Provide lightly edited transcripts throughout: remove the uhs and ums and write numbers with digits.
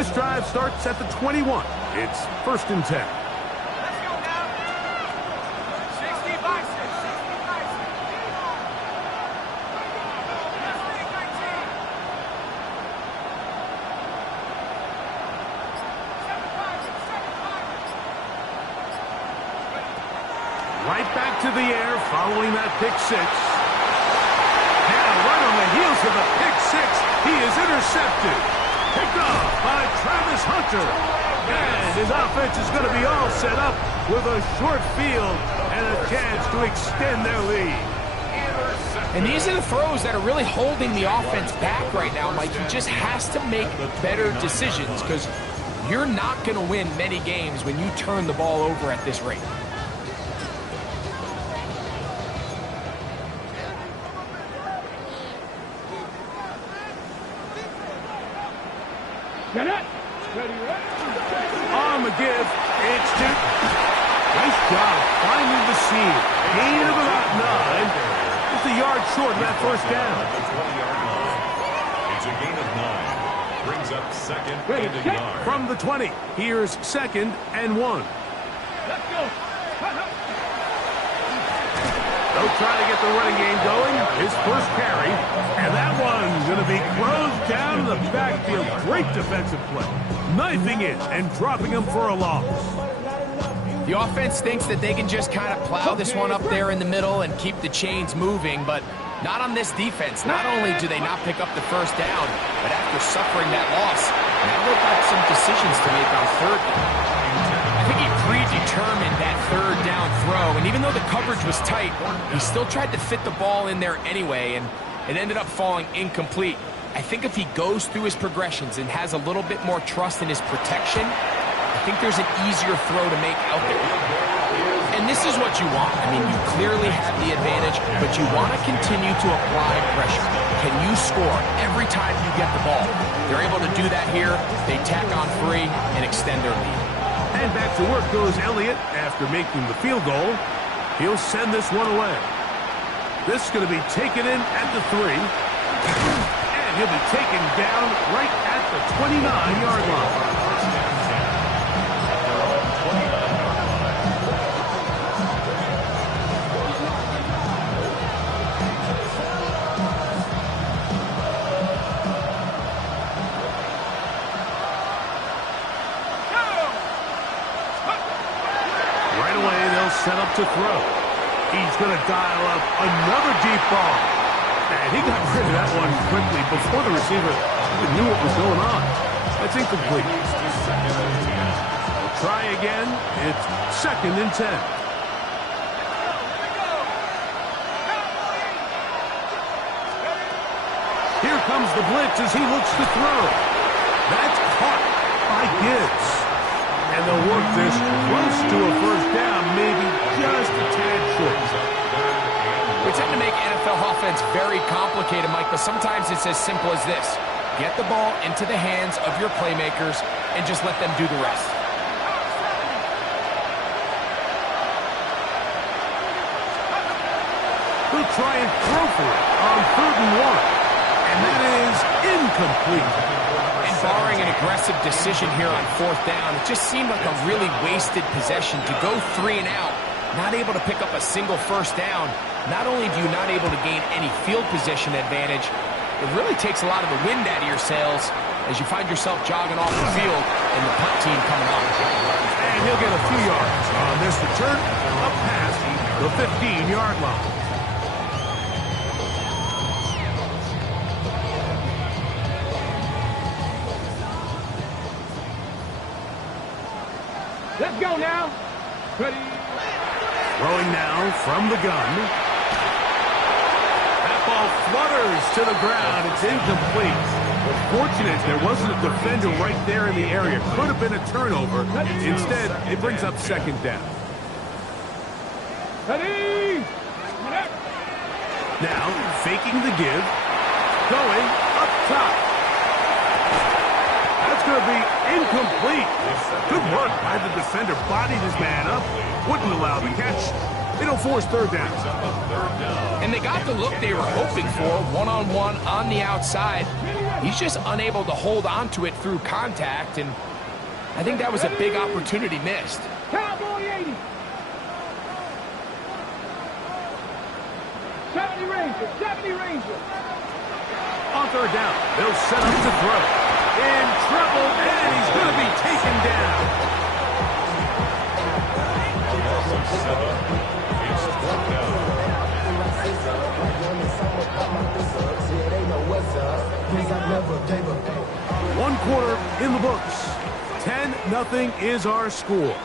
This drive starts at the 21. It's 1st and 10. Right back to the air following that pick six. Now right on the heels of the pick six, he is intercepted. Picked off by Travis Hunter. And his offense is going to be all set up with a short field and a chance to extend their lead. And these are the throws that are really holding the offense back right now, Mike. He just has to make better decisions because you're not going to win many games when you turn the ball over at this rate. On the give, it's two. Nice job finding the seam. Gain of about 9. Just a yard short of that first down. It's a gain of 9. Brings up 2nd and a yard. From the 20, here's 2nd and 1. Let's go. They'll try to get the running game going. His first carry. And that one's going to be closed down in the backfield. Great defensive play. Knifing it and dropping him for a loss. The offense thinks that they can just kind of plow this one up there in the middle and keep the chains moving, but not on this defense. Not only do they not pick up the first down, but after suffering that loss, now they've got some decisions to make on 3rd down. I think he predetermined that 3rd down throw, and even though the coverage was tight, he still tried to fit the ball in there anyway, and it ended up falling incomplete. I think if he goes through his progressions and has a little bit more trust in his protection, I think there's an easier throw to make out there. And this is what you want. I mean, you clearly have the advantage, but you want to continue to apply pressure. Can you score every time you get the ball? They're able to do that here. They tack on 3 and extend their lead. And back to work goes Elliott after making the field goal. He'll send this one away. This is going to be taken in at the 3. And he'll be taken down right at the 29-yard line. Set up to throw. He's going to dial up another deep ball. And he got rid of that one quickly before the receiver even knew what was going on. That's incomplete. We'll try again. It's 2nd and 10. Here comes the blitz as he looks to throw. That's caught by Gibbs. And they'll work this close to a first down, maybe just a tad short. We tend to make NFL offense very complicated, Mike, but sometimes it's as simple as this. Get the ball into the hands of your playmakers and just let them do the rest. He'll try and throw for it on 3rd and 1. And that is incomplete. And barring an aggressive decision here on 4th down, it just seemed like a really wasted possession to go 3 and out, not able to pick up a single first down. Not only do you not able to gain any field position advantage, it really takes a lot of the wind out of your sails as you find yourself jogging off the field and the punt team coming on. And he'll get a few yards on this return up past the 15-yard line. Let's go now. Ready. Throwing now from the gun. That ball flutters to the ground. It's incomplete. Fortunate there wasn't a defender right there in the area. Could have been a turnover. Instead, it brings up 2nd down. Ready. Now, faking the give. Going up top. That's going to be incomplete. Good work by the defender. Bodied his man up. Wouldn't allow the catch. It'll force third down. And they got the look they were hoping for, one-on-one on the outside. He's just unable to hold on to it through contact, and I think that was a big opportunity missed. Cowboy 80. 70 Rangers, 70 Rangers. On third down, they'll set up to throw. In trouble, and he's going to be taken down. One quarter in the books. 10-0 is our score.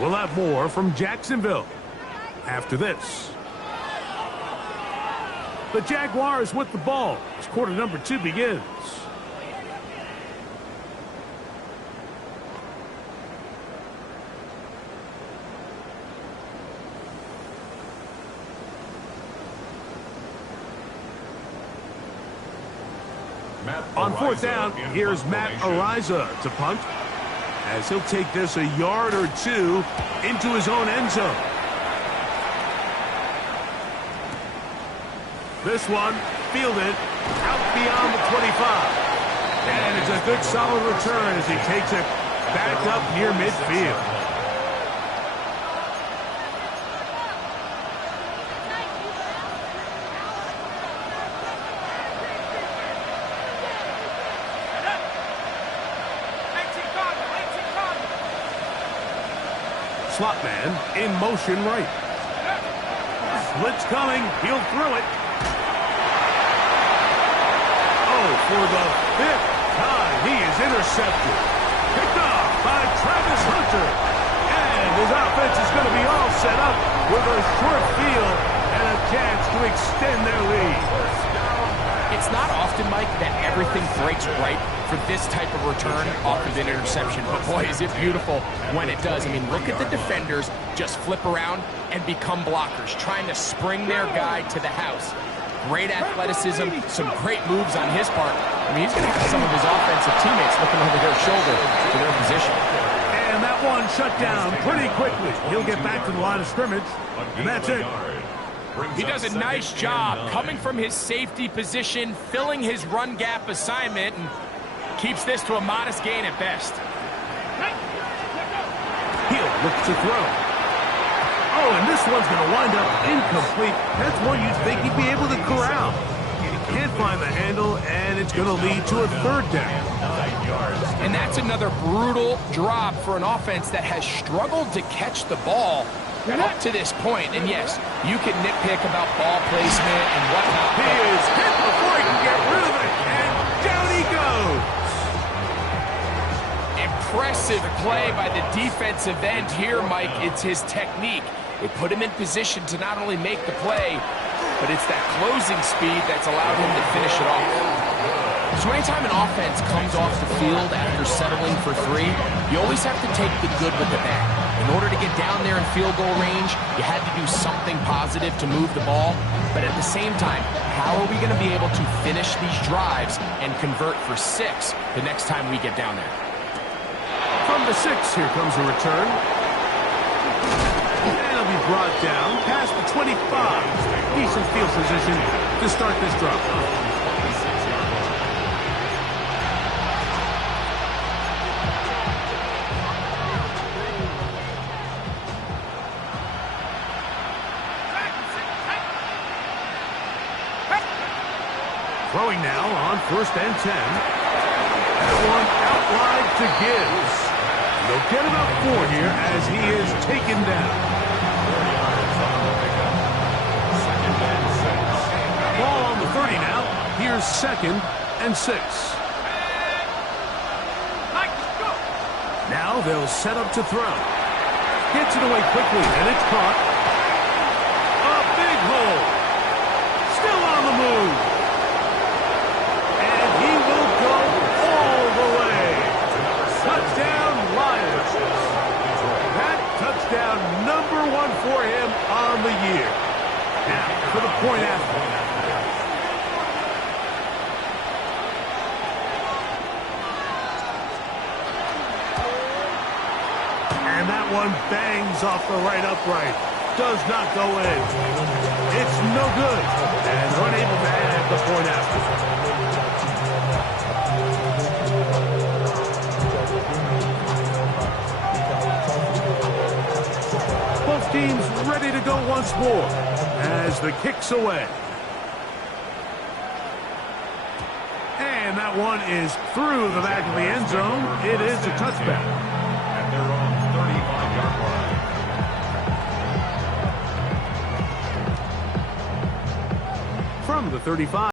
We'll have more from Jacksonville after this. The Jaguars with the ball as quarter number 2 begins. On fourth down, here's Matt Araiza to punt, as he'll take this a yard or two into his own end zone. This one fielded out beyond the 25. And it's a good solid return as he takes it back up near midfield. Slot man in motion right. Blitz coming. He'll throw it. Oh, for the 5th time, he is intercepted. Picked off by Travis Hunter. And his offense is going to be all set up with a short field and a chance to extend their lead. It's not often, Mike, that everything breaks right for this type of return off of an interception. But boy, is it beautiful when it does. I mean, look at the defenders just flip around and become blockers, trying to spring their guy to the house. Great athleticism, some great moves on his part. I mean, he's going to have some of his offensive teammates looking over their shoulder for their position. And that one shut down pretty quickly. He'll get back to the line of scrimmage, and that's it. He does a nice job coming from his safety position, filling his run gap assignment, and keeps this to a modest gain at best. He'll look to throw. Oh, and this one's going to wind up incomplete. That's one you'd think he'd be able to corral. He can't find the handle, and it's going to lead to a third down. And that's another brutal drop for an offense that has struggled to catch the ball up to this point. And yes, you can nitpick about ball placement and whatnot. He is hit before he can get rid of it, and down he goes. Impressive play by the defensive end here, Mike. It's his technique. It put him in position to not only make the play, but it's that closing speed that's allowed him to finish it off. So anytime an offense comes off the field after settling for 3, you always have to take the good with the bad. In order to get down there in field goal range, you had to do something positive to move the ball. But at the same time, how are we going to be able to finish these drives and convert for 6 the next time we get down there? From the 6, here comes a return. And he'll be brought down past the 25. Decent field position to start this drop. Throwing now on 1st and 10. That one out wide to Gibbs. They'll get about 4 here as he is taken down. Ball on the 30 now. Here's 2nd and 6. Now they'll set up to throw. Gets it away quickly, and it's caught. A big hole. Still on the move. And he will go all the way. Touchdown, Lions. That touchdown number 1 for him on the year. Now, for the point after. And that one bangs off the right upright. does not go in. It's no good, and unable to add the point after. Both teams ready to go once more as the kick's away. And that one is through the back of the end zone. It is a touchback. At their own 35-yard line. From the 35.